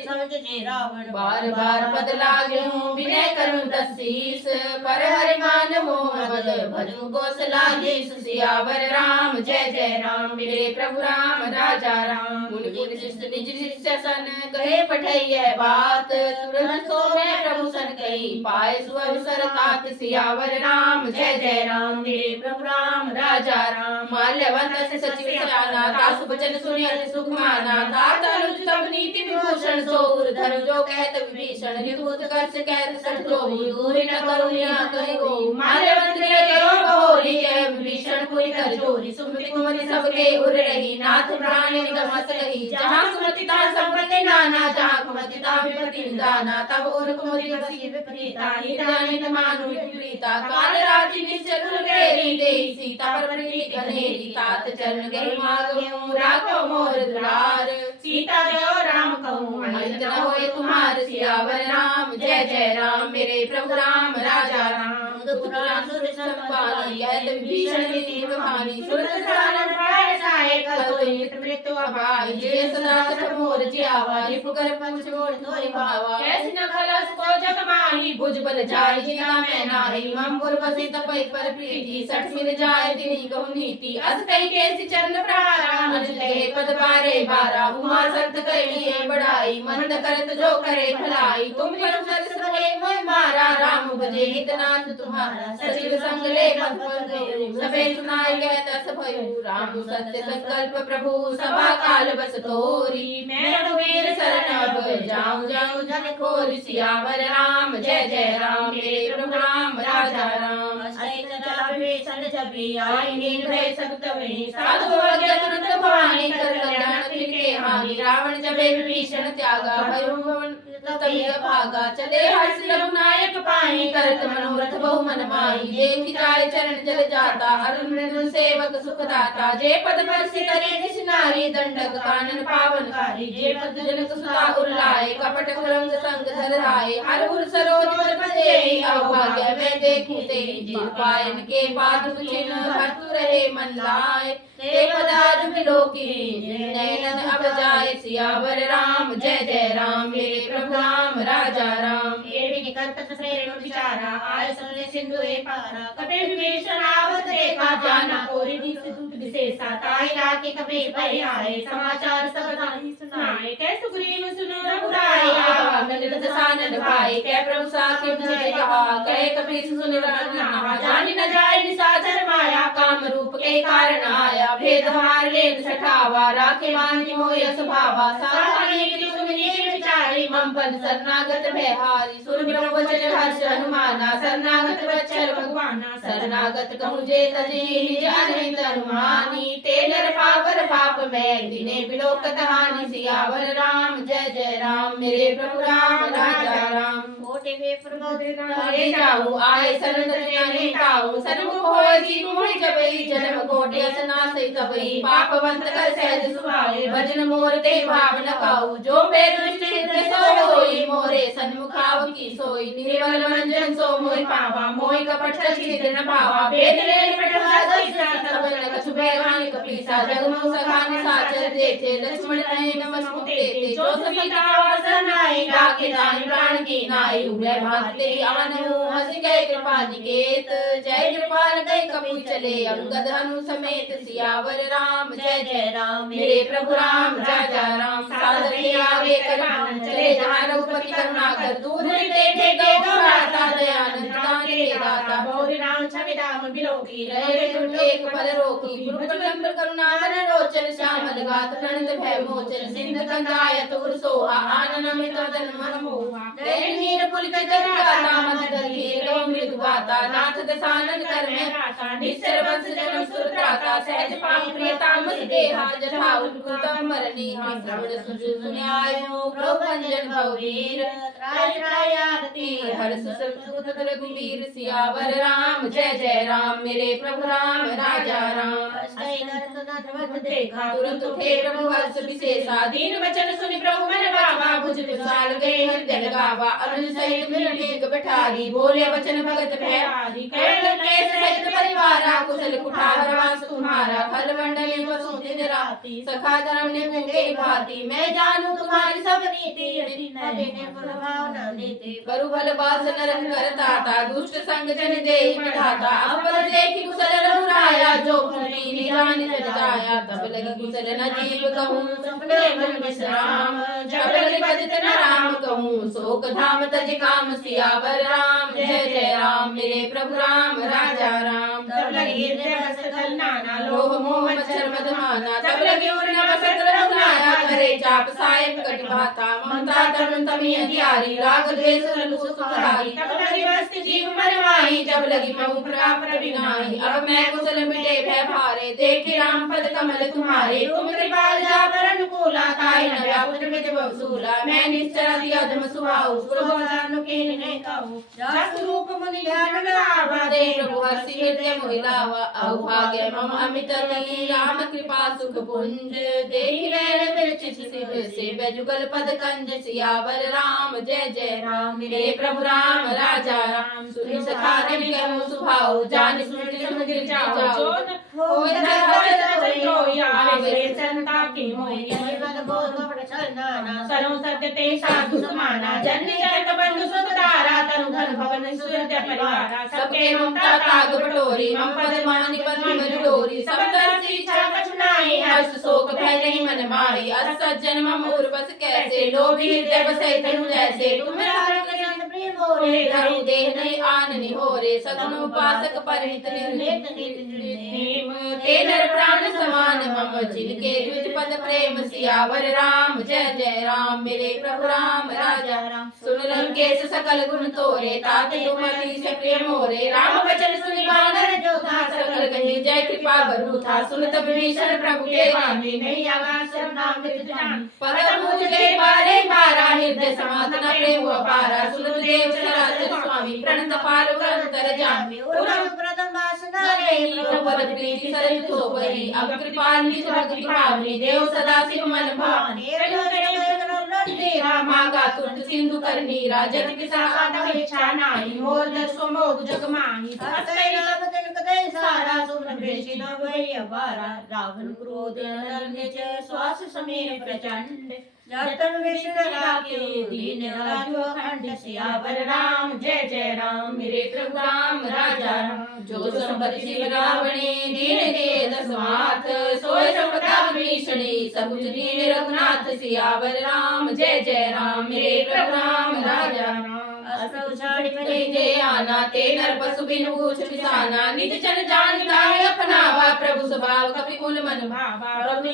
समझ जे रावण बार बार पद लागूं विनय करूं तसीस पर हरि मान मोह बद भजू कौशलाधीश सियावर राम जय जय राम मेरे प्रभु राम राजा राम मुनि गुण शिष्ट निज शिष्य सन कहे पठैया बात तुरंत सो मैं प्रभु सन कही पाए सुअवसर तात सियावर राम जय जय राम मेरे प्रभु राम राजा राम माल्यवंत से सचिव सयाना दासु वचन सुनि अति सुख माना तात अनुज तब नीति विभूषण सोर धर्म जो कहत विभीषण ऋतुत कर्ष कहत सठ जो दूरी न करुणिया कहि गो माल्यवंत ने कहो बहोरी कह विभीषण पुनि कर जोरी सुमति कुमति सबके उर रही नाथ प्राण निगम हस रही जहाँ सुमति ता संपत्ति नाना जहाँ कुमति ता विपत्ति निदाना तब उर कुमति बसी विपरीता हितानित मानु विपरीता काल रात्रि निश्चल घेरी देहि सीता पर प्रीति घनेरी तात चरण गहि मागऊं राखो मोर दुलार सीता जो राम कहूँ अंत न होए तुम्हार सियावर राम जय जय राम मेरे प्रभु राम राजा राम पुराण सुर संपानी कहत विभीषण नीति कहानी सुरत सानन पाए साए कतोई मृत्यु अभाई जे सदा सठ मोर जियावा रिपु कर पंच मोर धोई भावा कैसी न खलस को जग माही भुज बल जाय जिना मैं नाही मम पुर बसी तपई पर प्रीति सठ मिल जाय तिनी कहु नीति अस कई कैसी चरण प्रहारा अनुज कहे पद बारे बारा उमा संत करिए बढ़ाई मंद करत जो करे भलाई तुम करो सरस भले मोय मारा राम भजे हितनाथ तुम्हारा सचिव संग ले पद पद सबे सुनाई कहत अस भयु राम सत्य संकल्प प्रभु सभा काल बस तोरी मैं रघुवीर शरण अब जाऊं जाऊं जन खोर सियावर राम जय जय राम मेरे प्रभु राम राजा राम साधु आज्ञा तुरंत भवानी कर कल्याण फिर के हानि रावण जबे विभीषण त्यागा भयो भवन तभी भागा चले हर्ष रघुनायक पाई करत मनोरथ बहु मन माई देखि जाय चरण जल जाता अरुण मृदु सेवक सुख दाता जे पद परसि करे निश नारी दंडक कानन पावनकारी जे पद जनक सुता उरलाए कपट कुरंग संग धर राय हर हुर सरोज पर भजे अभाग्य मैं देखूं तेरी जिन पायन के पादुक चिन्ह भरतु रहे मन लाए ते पदार्थ बिलोकी नैनन अब जाए सियावर राम जय जय राम मेरे प्रभु राम राजा राम एड़ी करतक श्रेण विचारा आय सरले सिंधु ए पारा कपे विभीषण आवत देखा जाना कोरी दूत विशेषा ताई राके कपे भय आए समाचार सब ताहि सुनाए कै सुग्रीव सुनो रघुराई नंद दसानन भाई कै प्रभु साखे मुझे कहा कहे कपि सुन रघुनाथ जानि न जाय निशाचर माया काम रूप के कारण आया भेद हमार ले सठावा राखे मानि मोय स्वभावा साधानी की तुमने विचारी मम पद शरणागत भयहारी सुर ब्रह्म वचन हर्ष हनुमाना शरणागत वत्सल भगवाना शरणागत कहूँ जे तजी निज अनहित हनुमानी ते नर पावर पाप मैं दिने बिलोकत हानि सियावर राम जय जय राम मेरे प्रभु राम राजा राम कोटि वे प्रबोधित ले जाऊं आए शरण ज्ञानी ताऊं सन्मुख होय जीव मोहि जबई जन्म कोटि असनासई तबई पापवंत कर सहज सुभाए भजन मोर ते भाव न खाऊ जो मैं दुष्ट हृदय सो होई मोरे सन्मुखाव की सोई निर्मल मंजन सो मोहि पावा मोहि कपट छिद्र न भावा भेद ले पटवा तब न कछु भयवानी कपीसा जगमो सखाने साचर देते लक्ष्मण ने नमस्ते ते जो सीता वासन आई डाके दान प्राण की नाई उभय भागते आन हंस गए कृपा निकेत जय कृपाल गए कपि चले अंगद हनु समेत सियावर राम जय जय राम मेरे प्रभु राम राजा राम सादर के आगे कर चले जहाँ रघुपति करुणा कर दूर देखे गए दाता दयानंद दान के दाता बहुरी राम छवि राम बिलोकी रहे तुम एक पल रोकी गुरु कलंब करुणा मन रोचन श्यामल गात प्रणत भय मोचन सिंध कंदाय तुर सोहा आनन अमित वदन मन मोहा नीर पुलिक जगता मद दधीर मृदु गाता नाथ दसानन कर में राता निश्चर वंश जन्म सुर त्राता सहज पाप प्रियता मुझ देहा जथा उत्कुतम मरनी श्रवण सुन्यायो प्रभंजन भववीर त्राय त्राय आरती हर्ष सुत रघुवीर सियावर राम जय जय राम मेरे प्रभु राम राजा राम देखा तुरंत उठे प्रभु हर्ष विशेषा दीन वचन सुनि प्रभु मन भावा भुज विशाल गए हृदय लगावा अनुज सहित मिल टेक बैठारी बोले वचन भगत भयहारी कैलाश सहित परिवारा कुशल कुठार वास तुम्हारा खल मंडली वसु दिन राति सखा धर्म ने भूखे भांति मैं जानू तुम्हारी सब नीति करु भल बास नरक करताता दुष्ट संग जन देहि बिठाता अपर देखि कुशल रघुराया जो भूमि निधान सजाया तब लगी कुशल न जीव कहूँ सपने मन विश्राम जब लगी भजत न राम कहूँ शोक धाम तज काम सियावर राम जय जय राम मेरे प्रभु राम राजा राम तब लगी हृदय नाना लोभ मोह मच्छर मदमाना तब लगी उड़ना बसत रघुनाया करे चाप सायक कटि भाता ममता तरुण तमी अधियारी राग द्वेष रघु सुखधारी तब लगी वस्त जीव मरवाई जब लगी महु प्रताप प्रविनाई अब मैं कुशल मिटे भय भारे देखि राम पद कमल तुम्हारे तुम कृपाल जा पर अनुकूला ताई न व्याकुल में जब वसूला मैं निश्चर अति अधम सुहाऊ सुरभजानु के ने कहूँ जस रूप मुनि ध्यान लावा दे प्रभु हर्षि हृदय मोहिलावा अभाग्य मम अमित ली राम कृपा सुख पुंज देखि नैन विरचित शिव से जुगल पद कंज सियावर राम जय जय राम मेरे प्रभु राम राजा राम सुनि सखा ने कहूँ सुभाऊ जान सुनि समुद्र जाओ होय सरो सत्य ते साधु समाना जन्य जगत बंधु सुतारा तनु धन भवन सुरत परिवारा सबके ममता ताग बटोरी मम पद मानि पद मर डोरी सब तरफ इच्छा कछु नाहि हर्ष शोक भय नहीं मन माही असज्जन मम उर्वस कैसे लोभी हृदय बसै तनु जैसे तुम धरु देह नहीं आन निहोरे सगुन उपासक परहित निर्नेम ते नर प्राण समान मम जिनके द्विज पद प्रेम सियावर राम जय जय राम मेरे प्रभु राम राजा राम सुन लंकेश सकल गुण तोरे ताते तुम अति से प्रिय मोरे राम वचन सुनि बानर जो था सकल कहे जय कृपा बरु था सुन तब विभीषण प्रभु के वाणी नहीं आगा सब नाम नित जान पद मुझ के बारे मारा हृदय समाधन प्रेम अपारा सुन देव चराचर स्वामी प्रणत पार अंतर जामी उरम प्रथम वासना रे प्रभु प्रीति सरल सोबरी अब कृपाल निज भक्ति पावनी देव सदा शिव मन भावनी मागा तुरंत सिंधु करनी राजत विशाखा इच्छा नाही मोर दर्शो मोग जग माही सारा सुमन बेशी न भई अवारा रावण क्रोध नरने श्वास समीर प्रचंड जतन विष्णु के दीन राजो अखंड सियावर राम जय जय राम मेरे प्रभु राम राजा राम जो संपत शिव रावणे दीन दे दसमात सोय संपदा भीषणी सबुज दीन रघुनाथ सियावर राम जय जय राम मेरे प्रभु राम राजा राम जय आना ते नर पशु बिनु पूछ बिसाना निज जन जान काहे अपनावा प्रभु स्वभाव कपि कुल मन भावा प्रभु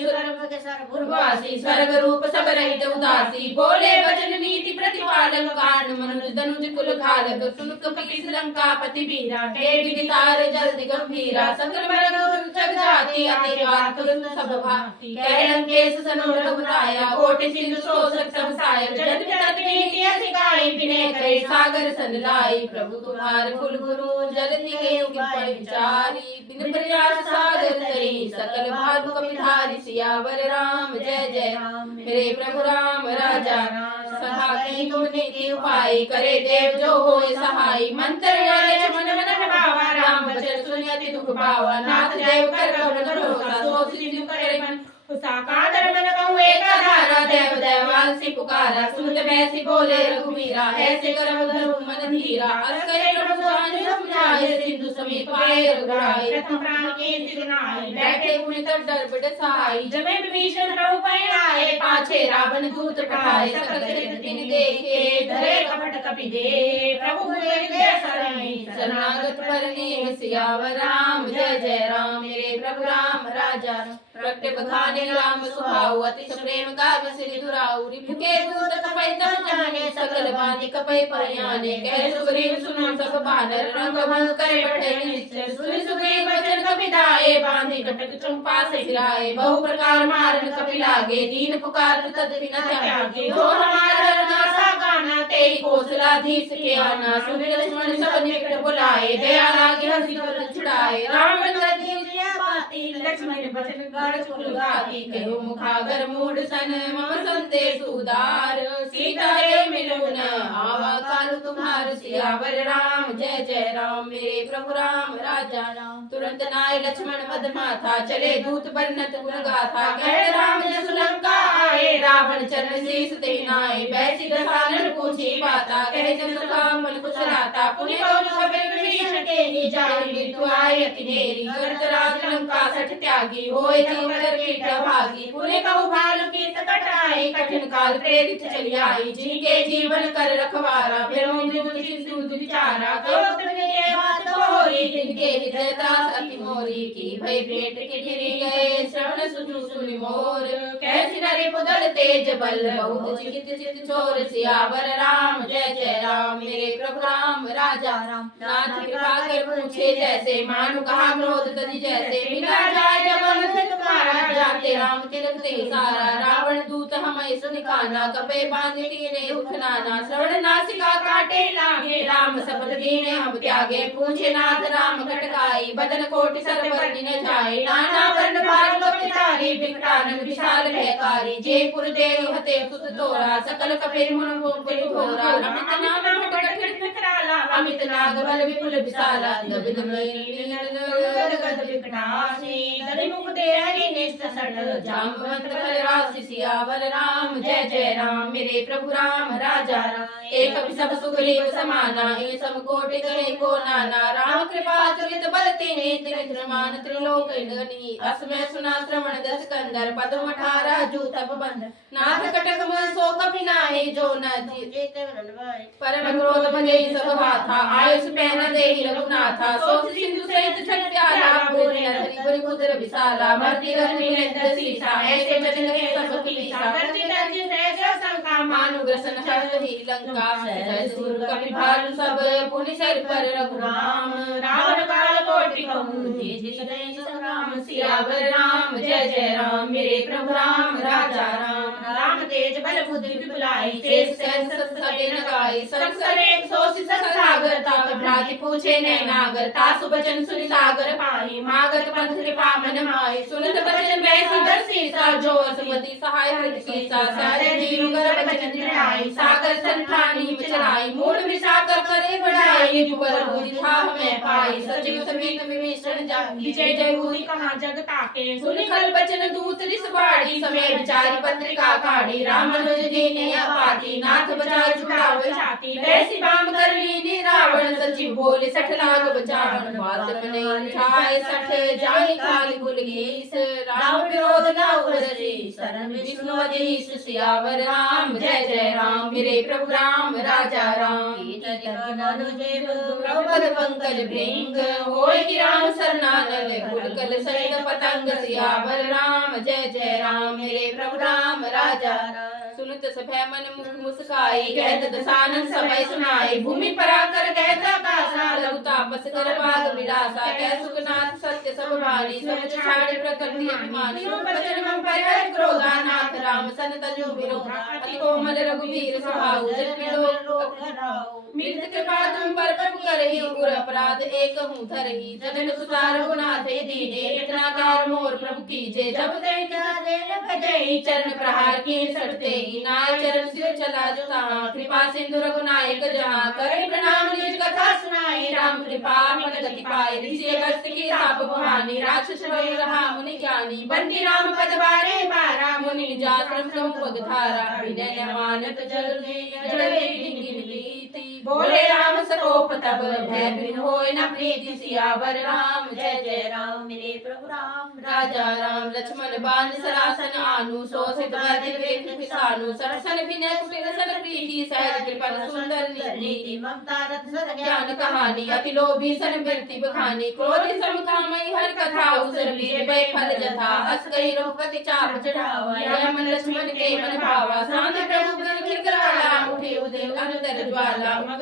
स्वर्ग रूप सब रहित उदासी बोले वचन नीति प्रतिपालक कारण मनुज दनुज कुल खालक सुन कपि लंका पति वीरा हे विदितार जल्द गंभीरा सकल मरग जग जाति अति तुरंत सब भांति कह लंकेश सनो रघुराया कोटि सिंधु शोषक सब साय जन पिता नीति सिखाई बिने कई सागर सन लाई प्रभु तुम्हार कुल गुरु जल निके विचारी बिन प्रयास सागर तरी सकल भानु कपिधारी सियावर राम जय जय राम मेरे प्रभु राम राजा राम सखा कहीं तुमने के उपाय करे देव जो होए सहाय मंत्र लक्ष्मण मन भावा राम वचन सुनि अति दुख पावा नाथ देव कर करुण भरोसा सो सिंधु करे मन साकार मन कहूँ एक धारा देव देवाल से पुकारा सुनत बैसी बोले रघुवीरा ऐसे करम धरु मन धीरा अस करे प्रभु जान समझाए सिंधु समीप आए रघुराई प्रथम प्राण के सिरनाई बैठे पुनि तट डर बड़ सहाय जमे विभीषण प्रभु पै आए पाछे रावण दूत पठाए सकल चरित तिन देखे धरे कपट कपि दे प्रभु हृदय शरणी शरणागत परनी सियावर राम जय जय राम मेरे प्रभु राम राजा प्रगटे बखाने राम सुभाव अति प्रेम गावे श्री दुराऊ रिपुके दूत कपै तन जाने सकल बानी कपै परयाने कह सुग्रीव सुनो सब बानर रंग भंग करे बैठे निश्चर सुनि सुग्रीव वचन कपि दाए बांधे कटक चंपा से गिराए बहु प्रकार मारन कपि लागे दीन पुकार तदपि न त्यागे जो हमारा नासा गाना ते कौशलाधीश के आना सुनि लक्ष्मण सब निकट बुलाए दया लागे हंसी पर छुड़ाए राम लक्ष्मण वचन गढ़ कुलगाती कहो मुखागर मूड सन मम संदेश उदार सीता रे मिलुन आवा कालु तुम्हार सियावर राम जय जय राम मेरे प्रभु राम राजा राम तुरंत नाय लक्ष्मण पद माथा चले दूत बरनत गुण गाथा कह राम जस लंका आए रावण चरण शीस ते नाय बैसी दसानन पूछी बाता कह जस मन कुशलाता पुनि बहु खबर विभीषण के ही जाय मृत्यु आए अति नेरी करत राज लंका सठ त्यागी होए जीव कर कीट भागी पुने कहु भाल की सकट आई कठिन काल प्रेरित चली आई जिनके जीवन कर रखवारा फिर सिंधु विचारा के बात होरी जिनके हृदय दास अति मोरी की भय पेट के गिरी गए श्रवण सुनु सुनि मोर कैसी नरे पुदल तेज बल बहुत चित चित चोर सियावर राम जय जय राम मेरे प्रभु राम राजा राम नाथ कृपा कर पूछे जैसे मानु कहा क्रोध तजी जैसे मिला जाए जब तुम्हारा जाते राम तिलक ते सारा रावण दूत हमें सुनिकाना कपे बांध कीने उठनाना श्रवण नासिका काटे लागे राम शपथ दीने हम त्यागे पूछे नाथ राम खटकाई बदन कोटि सरवर न जाए नाना वर्ण भार कपितारी विकटानन विशाल भयकारी जयपुर देव हते सुत तोरा सकल कपे मुन भोग थोरा अमित नाम भटकट विकराला अमित नाग बल विपुल विशाला दबिद गद विकटासी दरि मुख दे हरि निष्ठ सटल जामवंत खलराज सियावर राम जय जय राम मेरे प्रभु राम राजा राम एक सब सुग्रीव समाना ये सब कोटि कहे को नाना राम कृपा चरित बल तेने त्रिनेत्र मान त्रिलोक इंद्रनी असमय सुना श्रवण दस कंदर पद्म अठारह जू तप बंद नाथ कटक मन सो कपि नाहि जो न जीते परम क्रोध भजे सब हाथा आयुष पैन देहि रघुनाथा सो सिंधु सहित छठ प्याला पूरे नगरी पुर कुदर विशाला भरती रत्न निरंतर सीसा ऐसे चल गए सब किलीसा करती दर्जी सहसा शंका मानुग्रसन हर ही लंका सहज सुर कपि भालु सब पुनि सर पर रघुराम रावण काल कोटि कहूँ जे सदै संग्राम सियावर राम जय जय राम मेरे प्रभु राम राजा राम राम तेज बल बुद्धि विपुलाई शेष सहस सटे न गाई संसर एक सोसी सागर ताप भ्राति पूछे नैन नागर तासु बचन सुनि सागर पाई मागत पंथ कृपा मन माई सुनत बचन बैसी दर्शी सा जो असमति सहाय हृदय की सा सारे जीव कर बचन ध्याई सागर संठानी चलाई मूड विसाकर करे बढ़ाई जुगर बुद्धि था हमें पाई सचिव समेत विभीषण जाई विजय जय हुई कहाँ जग ताके सुनि कल बचन दूत रिस बाड़ी समय विचारी पत्रिका काढ़ी राम अनुज दीने अपाती नाथ बचाए छुड़ावे छाती वैसी बाम कर लीनी रावण सचिव बोले 60 लाख बचावन बात बने उठाए 60 जाई काल कुल गीस राम विरोध न उरसी शरण विष्णु अधीश सियावर राम जय जय राम मेरे प्रभु राम राजा राम प्रभुपद पंकज भृंग होय कि राम शरणागत कुलकल सहित पतंग सियावर राम जय जय राम मेरे प्रभु राम राजा राम सुनत सभय मन मुख मुस्काई कहत दसानन समय सुनाई भूमि पराकर कहत आकाशा लघु तापस कर भाग विलासा कह सुखनाथ सत्य सब भानी सब छाड़ी प्रकृति अभिमानी रूप बचन मम परिहर क्रोधा नाथ राम सन तजु विरोधा अति कोमल रघुवीर स्वभाव जन्मि लोक मृत कृपा तुम पर प्रभु करहि उर अपराध एक हूँ धरहि जगन सुता रघुनाथ दीने इतना कार मोर प्रभु कीजे जब देहि चरण प्रहार की सटते नाय चरण सिर चला जो तहाँ कृपा सिंधु रघुनायक जहाँ करे प्रणाम निज कथा सुनाई राम कृपा मन गति पाए ऋषि अगस्त की साप बहानी राक्षस भय रहा मुनि ज्ञानी बंदी राम पद बारे बारा मुनि निजाश्रम प्रमुख धारा विनय मानत जल बोले राम सकोप तब भय बिन होय न प्रीति सियावर राम जय जय राम मेरे प्रभु राम राजा राम लक्ष्मण बाण सरासन आनु सोसित वैद्य वेद किसानु सरसन विनय कुटिल सन प्रीति सहज कृपण सुंदर नीति ममता रथ सत ज्ञान कहानी अति लोभी सन बिरति बखानी क्रोध समकामई हर कथा उसर बीज बै फल जथा अस कहि रोपति चाप चढ़ावा राम लक्ष्मण के मन भावा शांत प्रभु गुण कृपाला उठे उदय अनुदर ज्वाला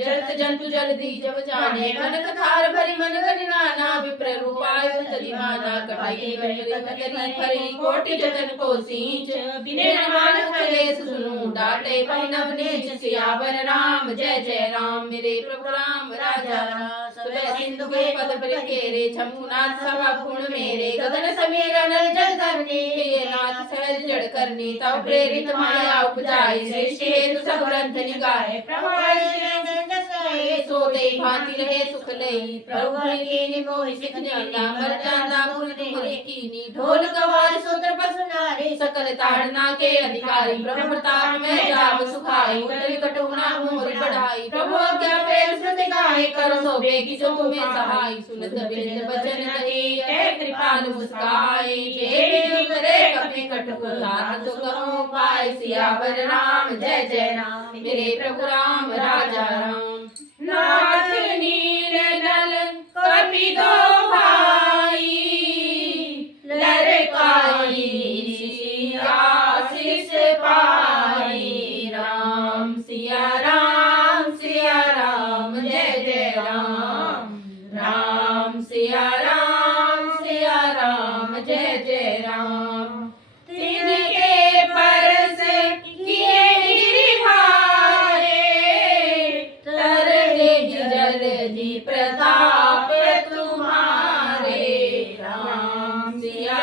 जलत जंतु जल दी जब जाने कनक थार भरी मन गनि नाना विप्र रूपाय तदिमाना कटाई गरी भरी कोटि जतन को सींच बिने मान कलेस सुनु डाटे पहिनव नीच सियावर राम जय जय राम मेरे प्रभु राम राजा राम सुबह सिंधु के पद पर केरे छमुनाथ सभा गुण मेरे गगन समीर नल जल धरनी नाथ सहज जड़ करनी तब प्रेरित माया उपजाई सृष्टि हेतु सब ग्रंथ निगाहे सोते भांति रहे सुख लई प्रभु के निमोहि सिख जाना मर जाना पुर तुम्हारी कीनी ढोल गवार सूत्र पसुनारे सकल ताड़ना के अधिकारी प्रभु प्रताप में जाव सुखाई उतरी कटुना मोर बढ़ाई प्रभु आज्ञा प्रेम सुत गाए करो सोबे की जो तुम्हें सहाय सुनत बिरध वचन कही है कृपाल मुस्काई जे जो करे कपि कटु तात तो कहो पाए सियावर राम जय जय राम मेरे प्रभु राम राजा राम नाथ नील नल कपि दो भाई लरकाई आशीष पाई राम सिया राम जय जय राम राम सिया राम जय जय राम तिनके परस किए गिरिहारे तर जल जी प्रताप तुम्हारे राम सिया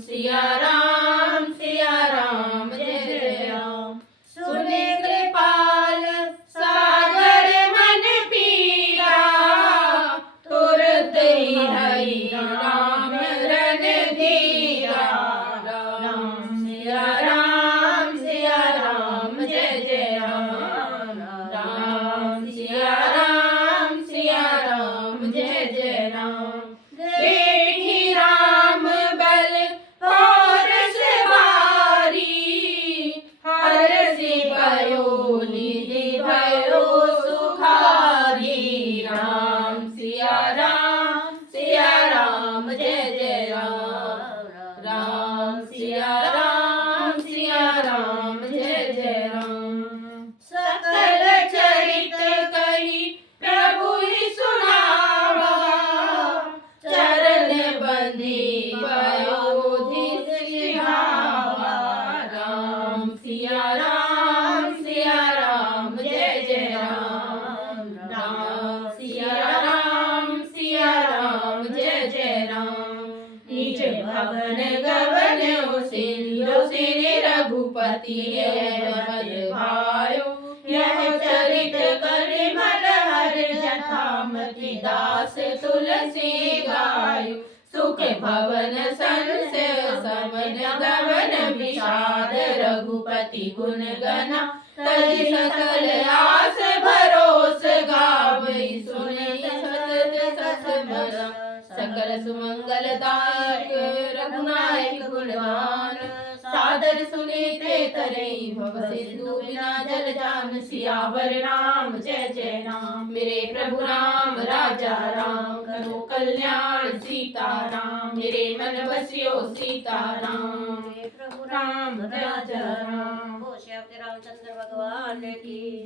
सिया राम जय जय राम। सुने कृपाल सागर मन पीरा, तुरत ही हरि राम रन धीरा। राम सिया राम जय जय राम। राम सिया राम जय जय राम। देखी राम बल पौरुष भारी, हरषि भयो निधि भयो सुखारी। राम सिया राम जय जय राम। राम सिया राम जय जय राम। सकल चरित कही प्रभु ही सुनावा, चरण बंदी पयोधि सिहावा। राम सिया राम जय जय राम। राम सिया राम जय जय राम। निज भवन गवन सिंधु रघुपति पद भायो, यह चरित कलिमल हर जथामति दास तुलसी गायो। सुख भवन संसय समन गवन विषाद, रघुपति गुण गना तज सकल आस भरोस गावई। सुनि सतत सतमरा सकल सुमंगल दायक, रघुनायक गुणवान सादर सुनीते तरई। भव सिंधु बिना जल जान, सियावर राम जय जय राम। मेरे प्रभु राम राजा राम, करो कल्याण सीता राम। मेरे मन बसियो सीता राम। प्रभु राम राजा राम। रामचंद्र भगवान की।